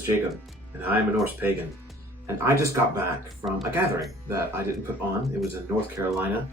is Jacob, and I am a Norse Pagan. And I just got back from a gathering that I didn't put on. It was in North Carolina.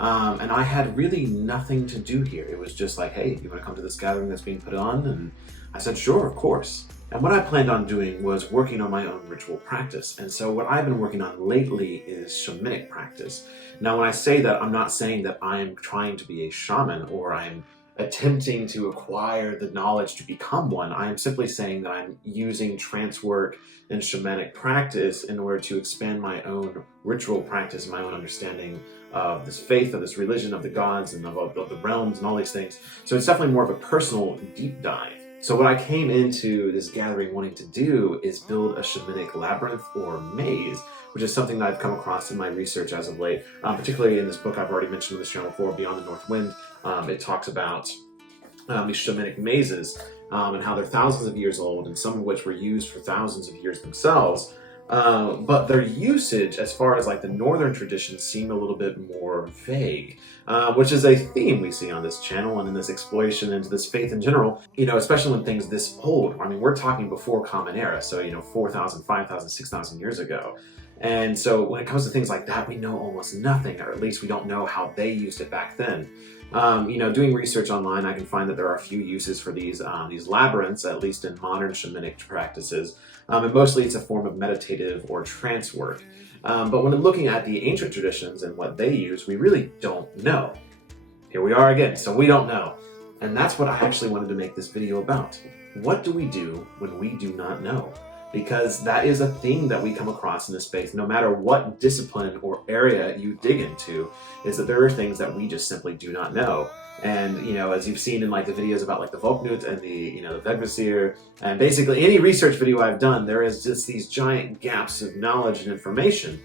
And I had really nothing to do here. It was just like, hey, you want to come to this gathering that's being put on? And I said, sure, of course. And what I planned on doing was working on my own ritual practice. And so what I've been working on lately is shamanic practice. Now, when I say that, I'm not saying that I'm trying to be a shaman or I'm attempting to acquire the knowledge to become one. I am simply saying that I'm using trance work and shamanic practice in order to expand my own ritual practice, my own understanding of this faith, of this religion, of the gods, and of the realms, and all these things. So it's definitely more of a personal deep dive. So what I came into this gathering wanting to do is build a shamanic labyrinth or maze, which is something that I've come across in my research as of late, particularly in this book I've already mentioned on this channel before, Beyond the North Wind. It talks about these shamanic mazes and how they're thousands of years old, and some of which were used for thousands of years themselves. But their usage, as far as like the northern traditions, seem a little bit more vague, which is a theme we see on this channel and in this exploration into this faith in general, you know, especially when things this old. I mean, we're talking before Common Era, so, you know, 4,000, 5,000, 6,000 years ago. And so when it comes to things like that, we know almost nothing, or at least we don't know how they used it back then. You know, doing research online, I can find that there are a few uses for these labyrinths, at least in modern shamanic practices. And mostly it's a form of meditative or trance work. But when looking at the ancient traditions and what they use, we really don't know. Here we are again, so we don't know. And that's what I actually wanted to make this video about. What do we do when we do not know? Because that is a thing that we come across in this space, no matter what discipline or area you dig into, is that there are things that we just simply do not know. And, you know, as you've seen in like the videos about like the Volknut and the, you know, the Vegvisir, and basically any research video I've done, there is just these giant gaps of knowledge and information.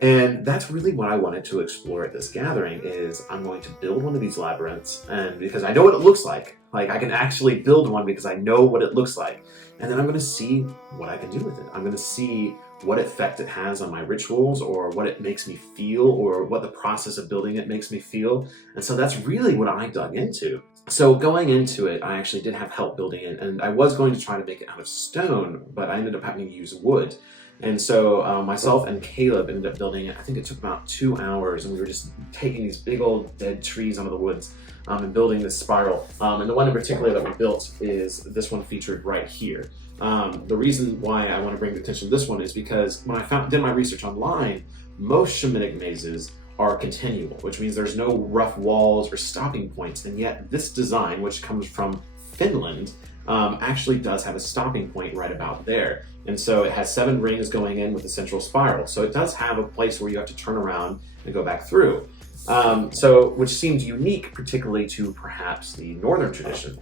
And that's really what I wanted to explore at this gathering. Is I'm going to build one of these labyrinths, and because I know what it looks like I can actually build one because I know what it looks like. And then I'm going to see what I can do with it. I'm going to see what effect it has on my rituals, or what it makes me feel, or what the process of building it makes me feel. And so that's really what I dug into. So going into it, I actually did have help building it, and I was going to try to make it out of stone, but I ended up having to use wood. And so myself and Caleb ended up building it. I think it took about 2 hours, and we were just taking these big old dead trees out of the woods and building this spiral. And the one in particular that we built is this one featured right here. The reason why I want to bring attention to this one is because when I did my research online, most shamanic mazes are continual, which means there's no rough walls or stopping points. And yet this design, which comes from Finland, actually does have a stopping point right about there. And so it has 7 rings going in with a central spiral. So it does have a place where you have to turn around and go back through. Which seems unique, particularly to perhaps the northern tradition.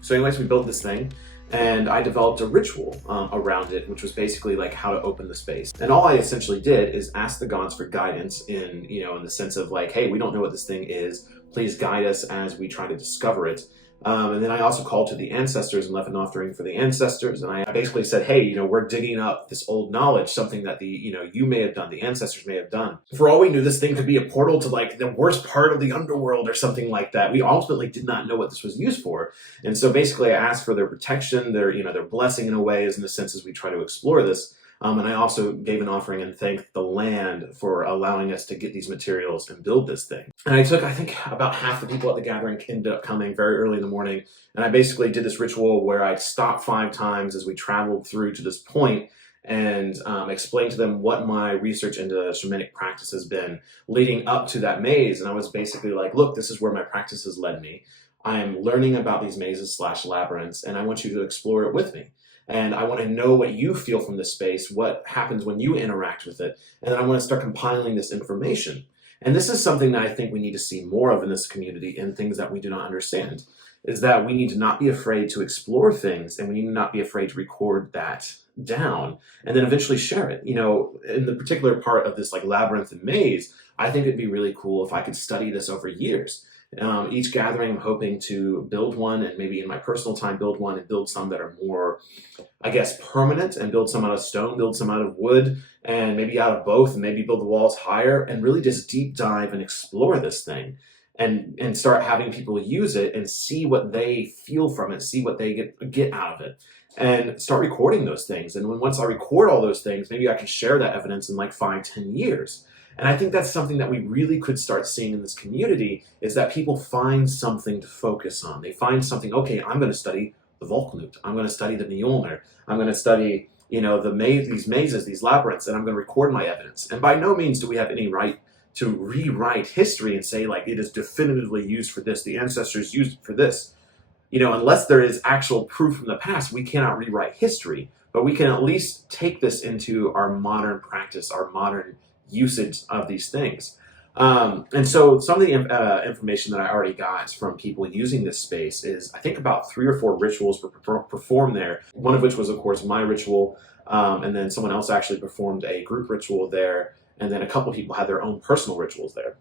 So anyways, we built this thing, and I developed a ritual around it, which was basically like how to open the space. And all I essentially did is ask the gods for guidance in, you know, in the sense of like, hey, we don't know what this thing is. Please guide us as we try to discover it. And then I also called to the ancestors and left an offering for the ancestors. And I basically said, hey, you know, we're digging up this old knowledge, something that you may have done, the ancestors may have done. For all we knew, this thing could be a portal to like the worst part of the underworld or something like that. We ultimately did not know what this was used for. And so basically I asked for their protection, their blessing in a way, as in the sense as we try to explore this. And I also gave an offering and thanked the land for allowing us to get these materials and build this thing. And I think about half the people at the gathering ended up coming very early in the morning. And I basically did this ritual where I stopped 5 times as we traveled through to this point and explained to them what my research into shamanic practice has been leading up to that maze. And I was basically like, look, this is where my practice has led me. I am learning about these mazes / labyrinths, and I want you to explore it with me. And I want to know what you feel from this space, what happens when you interact with it. And then I want to start compiling this information. And this is something that I think we need to see more of in this community, and things that we do not understand, is that we need to not be afraid to explore things, and we need to not be afraid to record that down and then eventually share it. You know, in the particular part of this like labyrinth and maze, I think it'd be really cool if I could study this over years. Each gathering, I'm hoping to build one, and maybe in my personal time build one, and build some that are more, I guess, permanent, and build some out of stone, build some out of wood, and maybe out of both, and maybe build the walls higher, and really just deep dive and explore this thing. and start having people use it and see what they feel from it, see what they get out of it. and start recording those things. And once I record all those things, maybe I can share that evidence in like 5-10 years. And I think that's something that we really could start seeing in this community, is that people find something to focus on. They find something, okay, I'm going to study the Volknut. I'm going to study the Mjolnir. I'm going to study, these mazes, these labyrinths, and I'm going to record my evidence. And by no means do we have any right to rewrite history and say, like, it is definitively used for this. The ancestors used it for this. Unless there is actual proof from the past, we cannot rewrite history. But we can at least take this into our modern practice, our modern usage of these things. And so some of the information that I already got from people using this space is, I think about 3 or 4 rituals were performed there. One of which was, of course, my ritual, and then someone else actually performed a group ritual there, and then a couple of people had their own personal rituals there.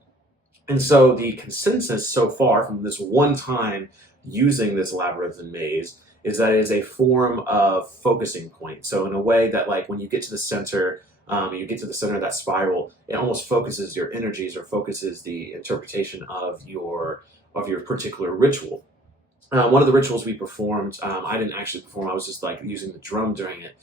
And so the consensus so far from this one time using this labyrinth and maze is that it is a form of focusing point. So in a way that, like, when you get to the center, you get to the center of that spiral, it almost focuses your energies or focuses the interpretation of your particular ritual. One of the rituals we performed, I didn't actually perform, I was just like using the drum during it.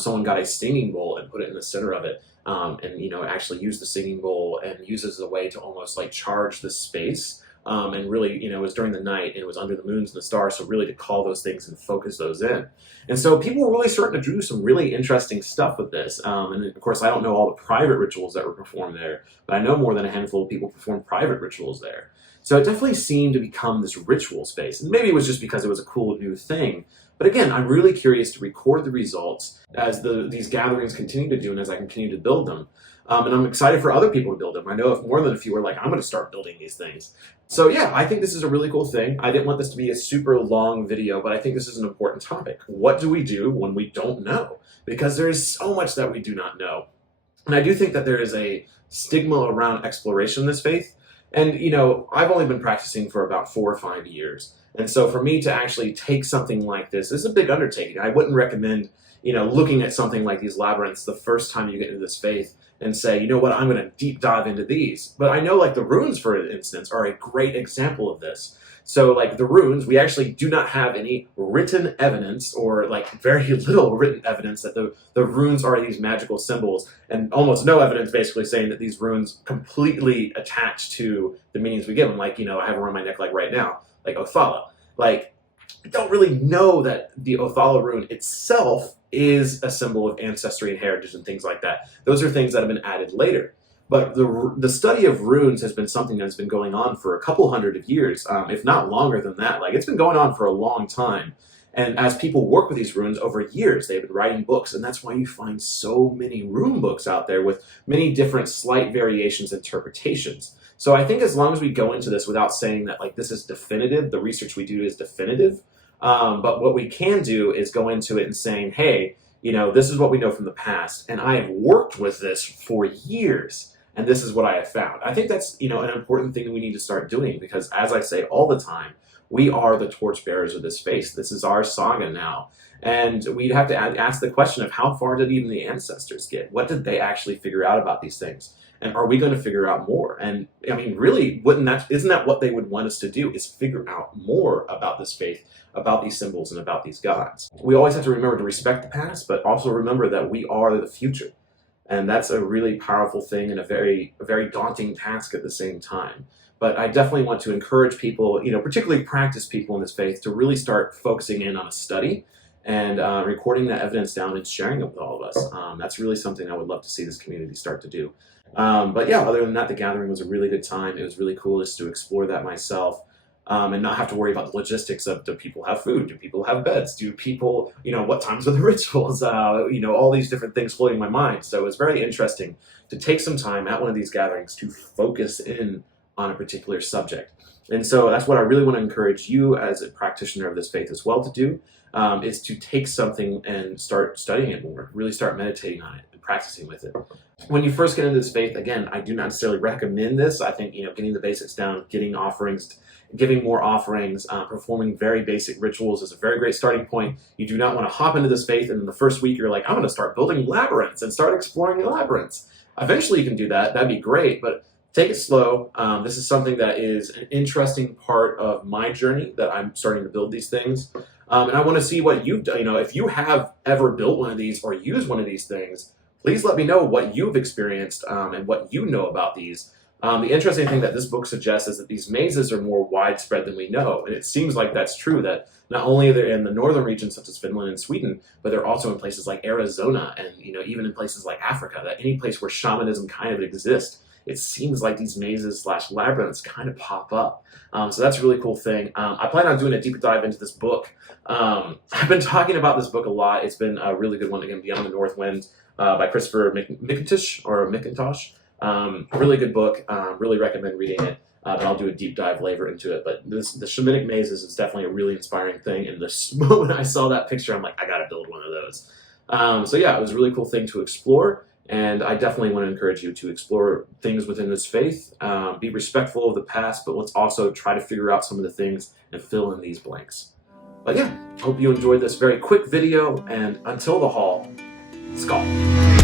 Someone got a singing bowl and put it in the center of it, and actually used the singing bowl and used it as a way to almost like charge the space. And really, it was during the night and it was under the moons and the stars, so really to call those things and focus those in. And so people were really starting to do some really interesting stuff with this. And of course, I don't know all the private rituals that were performed there, but I know more than a handful of people performed private rituals there. So it definitely seemed to become this ritual space. And maybe it was just because it was a cool new thing. But again, I'm really curious to record the results as these gatherings continue to do and as I continue to build them. And I'm excited for other people to build them. I know if more than a few are like, I'm going to start building these things. So yeah, I think this is a really cool thing. I didn't want this to be a super long video, but I think this is an important topic. What do we do when we don't know? Because there is so much that we do not know. And I do think that there is a stigma around exploration in this faith. And, I've only been practicing for about 4 or 5 years. And so for me to actually take something like this is a big undertaking. I wouldn't recommend, looking at something like these labyrinths the first time you get into this faith and say, you know what, I'm going to deep dive into these. But I know, like, the runes, for instance, are a great example of this. So, like, the runes, we actually do not have any written evidence, or, like, very little written evidence that the runes are these magical symbols, and almost no evidence basically saying that these runes completely attach to the meanings we give them. Like, I have around my neck, like, right now, like Othala. Like, I don't really know that the Othala rune itself is a symbol of ancestry and heritage and things like that. Those are things that have been added later. But the study of runes has been something that's been going on for a couple hundred of years, if not longer than that. Like, it's been going on for a long time. And as people work with these runes over years, they've been writing books. And that's why you find so many rune books out there with many different slight variations, interpretations. So I think as long as we go into this without saying that, like, this is definitive, the research we do is definitive, but what we can do is go into it and saying, hey, this is what we know from the past, and I have worked with this for years, and this is what I have found. I think that's, an important thing that we need to start doing, because as I say all the time, we are the torchbearers of this faith. This is our saga now. And we'd have to ask the question of how far did even the ancestors get? What did they actually figure out about these things? And are we going to figure out more? And I mean, really, isn't that what they would want us to do, is figure out more about this faith, about these symbols, and about these gods? We always have to remember to respect the past, but also remember that we are the future. And that's a really powerful thing and a very daunting task at the same time. But I definitely want to encourage people, particularly practice people in this faith, to really start focusing in on a study and recording that evidence down and sharing it with all of us. That's really something I would love to see this community start to do. But yeah, other than that, the gathering was a really good time. It was really cool just to explore that myself, and not have to worry about the logistics of, do people have food? Do people have beds? Do people, what times are the rituals? All these different things floating in my mind. So it's very interesting to take some time at one of these gatherings to focus in on a particular subject. And so that's what I really want to encourage you as a practitioner of this faith as well to do, is to take something and start studying it more, really start meditating on it and practicing with it. When you first get into this faith, again, I do not necessarily recommend this. I think, getting the basics down, getting offerings, giving more offerings, performing very basic rituals is a very great starting point. You do not want to hop into this faith and in the first week you're like, I'm going to start building labyrinths and start exploring labyrinths. Eventually you can do that. That'd be great. But take it slow. This is something that is an interesting part of my journey, that I'm starting to build these things. And I want to see what you've done. You know, if you have ever built one of these or used one of these things, please let me know what you've experienced and what you know about these. The interesting thing that this book suggests is that these mazes are more widespread than we know. And it seems like that's true, that not only are they in the northern regions such as Finland and Sweden, but they're also in places like Arizona and, you know, even in places like Africa, that any place where shamanism kind of exists, it seems like these mazes / labyrinths kind of pop up. So that's a really cool thing. I plan on doing a deeper dive into this book. I've been talking about this book a lot. It's been a really good one, again, Beyond the North Wind by Christopher McIntosh. Really good book. Really recommend reading it. But I'll do a deep dive later into it. But the shamanic mazes is definitely a really inspiring thing. And the moment I saw that picture, I'm like, I got to build one of those. So yeah, it was a really cool thing to explore. And I definitely want to encourage you to explore things within this faith. Be respectful of the past, but let's also try to figure out some of the things and fill in these blanks. But yeah, hope you enjoyed this very quick video. And until the hall, skål.